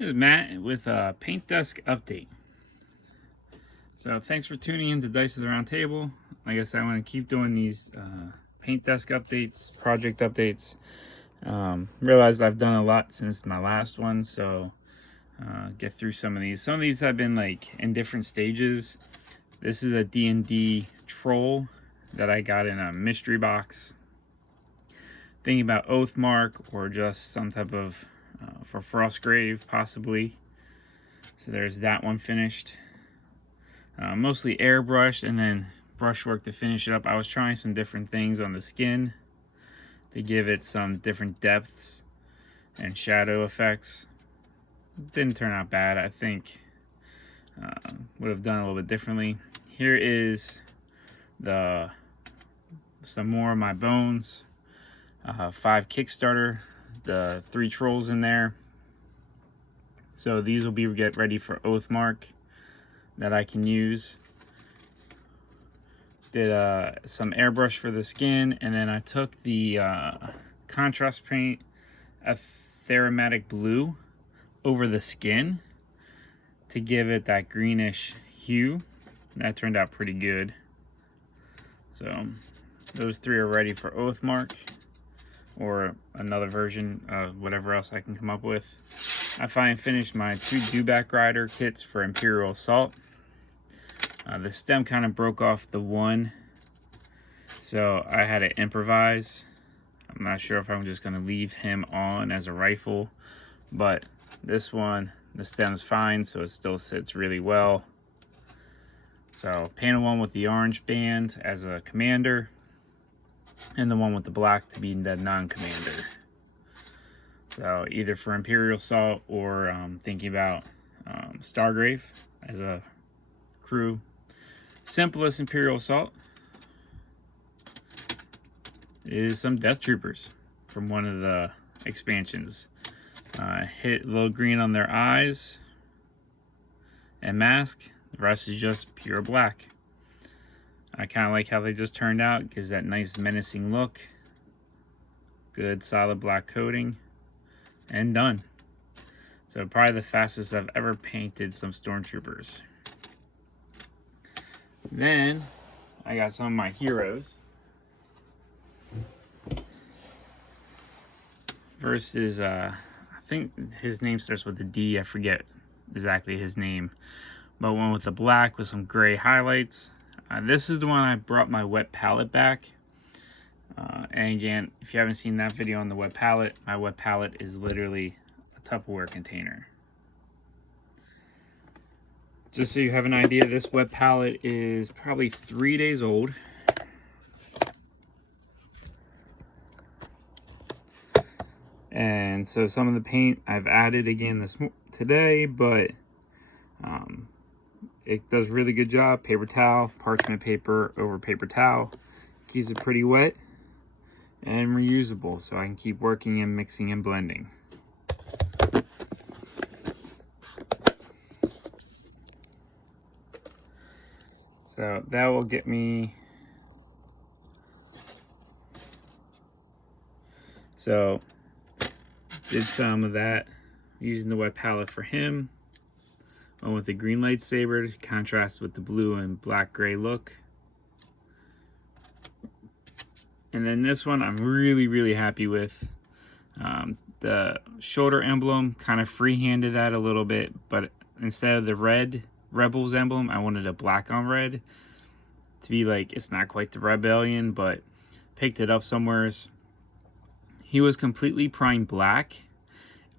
This is Matt with a paint desk update. So thanks for tuning in to Dice of the Round Table. Like I said, I want to keep doing these paint desk updates, project updates. Realized I've done a lot since my last one, so get through some of these. Some of these have been like in different stages. This is a D&D troll that I got in a mystery box. Thinking about Oathmark or just some type of for Frostgrave possibly. So there's that one finished. Mostly airbrushed and then brushwork to finish it up. I was trying some different things on the skin to give it some different depths and shadow effects. Didn't turn out bad. I think would have done a little bit differently. Here is some more of my bones. 5 Kickstarter, the 3 trolls in there. So these will be get ready for Oathmark that I can use. Did some airbrush for the skin, and then I took the contrast paint, a Aromatic Blue, over the skin to give it that greenish hue. That turned out pretty good. So those 3 are ready for Oathmark, or another version of whatever else I can come up with. I finally finished my 2 Dewback Rider kits for Imperial Assault. The stem kind of broke off the one, so I had to improvise. I'm not sure if I'm just going to leave him on as a rifle, but this one, the stem's fine, so it still sits really well. So painted one with the orange band as a commander, and the one with the black to be the non-commander. So either for Imperial Assault or thinking about Stargrave as a crew. Simplest Imperial Assault is some Death Troopers from one of the expansions. Hit a little green on their eyes and mask. The rest is just pure black. I kind of like how they just turned out. Gives that nice menacing look. Good solid black coating. And done. So probably the fastest I've ever painted some Stormtroopers. Then I got some of my heroes. First is I think his name starts with a D. I forget exactly his name. But one with the black with some gray highlights. This is the one I brought my wet palette back. And again, if you haven't seen that video on the wet palette, my wet palette is literally a Tupperware container. Just so you have an idea, this wet palette is probably 3 days old. And so some of the paint I've added again today, but it does a really good job. Paper towel, parchment paper over paper towel. Keeps it pretty wet and reusable, so I can keep working and mixing and blending. So that will get me. So did some of that using the wet palette for him. One with the green lightsaber to contrast with the blue and black gray look. And then this one I'm really happy with. The shoulder emblem, kind of freehanded that a little bit, but instead of the red Rebels emblem, I wanted a black on red to be like, it's not quite the Rebellion, but picked it up somewheres. He was completely primed black,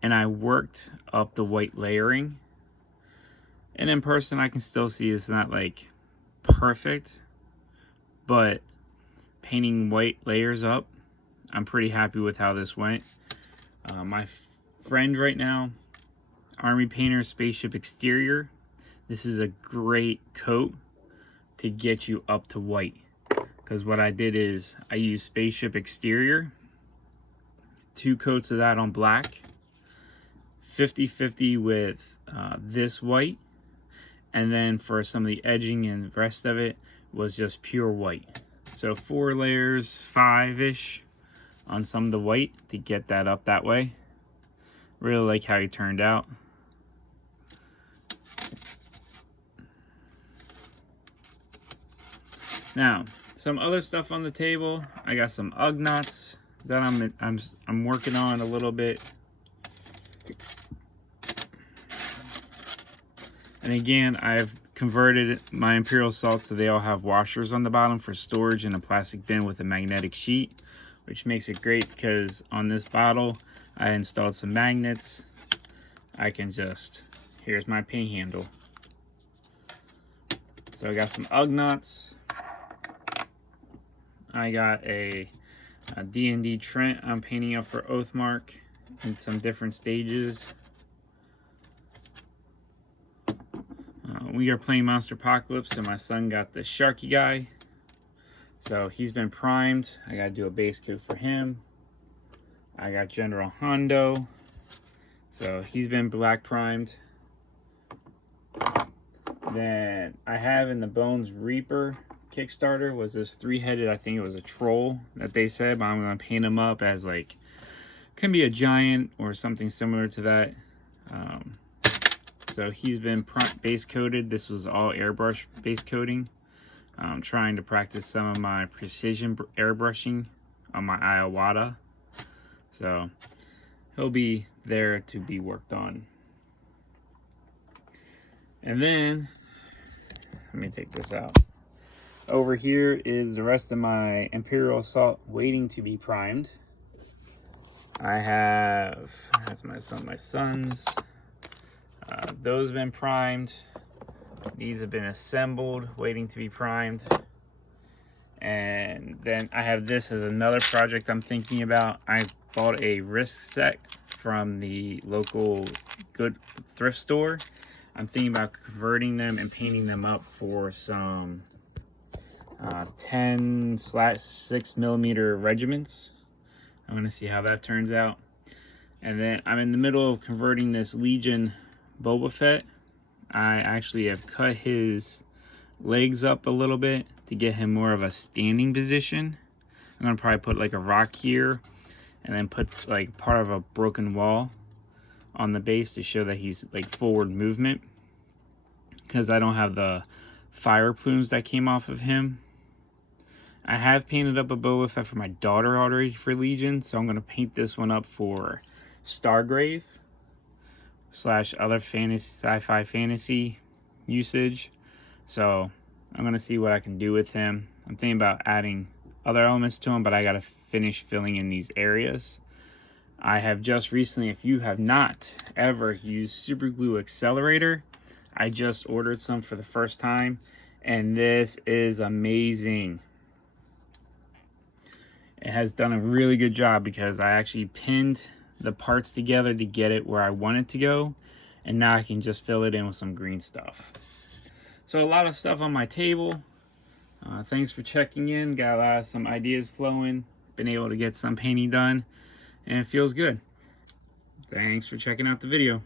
and I worked up the white layering. And in person, I can still see it's not like perfect, but painting white layers up, I'm pretty happy with how this went. My friend right now, Army Painter Spaceship Exterior, this is a great coat to get you up to white. Because what I did is I used Spaceship Exterior, 2 coats of that on black, 50-50 with this white, and then for some of the edging and the rest of it was just pure white. So 4 layers, 5-ish on some of the white to get that up that way. Really like how he turned out. Now, some other stuff on the table. I got some Ugnuts that I'm working on a little bit. And again, I've converted my Imperial salts so they all have washers on the bottom for storage in a plastic bin with a magnetic sheet, which makes it great because on this bottle I installed some magnets. I can just, here's my paint handle. So I got some Ugnuts. I got a D&D Trent I'm painting up for Oathmark in some different stages. We are playing Monster Apocalypse, and my son got the Sharky guy. So he's been primed. I gotta do a base coat for him. I got General Hondo. So he's been black primed. Then I have in the Bones Reaper Kickstarter was this 3-headed, I think it was a troll that they said, but I'm gonna paint him up as like, can be a giant or something similar to that. So he's been base coated. This was all airbrush base coating. I'm trying to practice some of my precision airbrushing on my Iowata. So he'll be there to be worked on. And then, let me take this out. Over here is the rest of my Imperial salt waiting to be primed. I have, that's my sons. Those have been primed. These have been assembled, waiting to be primed. And then I have this as another project I'm thinking about. I bought a wrist set from the local good thrift store. I'm thinking about converting them and painting them up for some 10/6mm regiments. I'm gonna see how that turns out. And then I'm in the middle of converting this Legion Boba Fett. I actually have cut his legs up a little bit to get him more of a standing position. I'm gonna probably put like a rock here and then put like part of a broken wall on the base to show that he's like forward movement, because I don't have the fire plumes that came off of him. I have painted up a Boba Fett for my daughter already for Legion, so I'm gonna paint this one up for Stargrave / other sci-fi fantasy usage. So I'm gonna see what I can do with him. I'm thinking about adding other elements to him, but I gotta finish filling in these areas. I have just recently, if you have not ever used Super Glue Accelerator, I just ordered some for the first time, and this is amazing. It has done a really good job because I actually pinned the parts together to get it where I want it to go, and now I can just fill it in with some green stuff. So a lot of stuff on my table. Thanks for checking in. Got some ideas flowing. Been able to get some painting done, and it feels good. Thanks for checking out the video.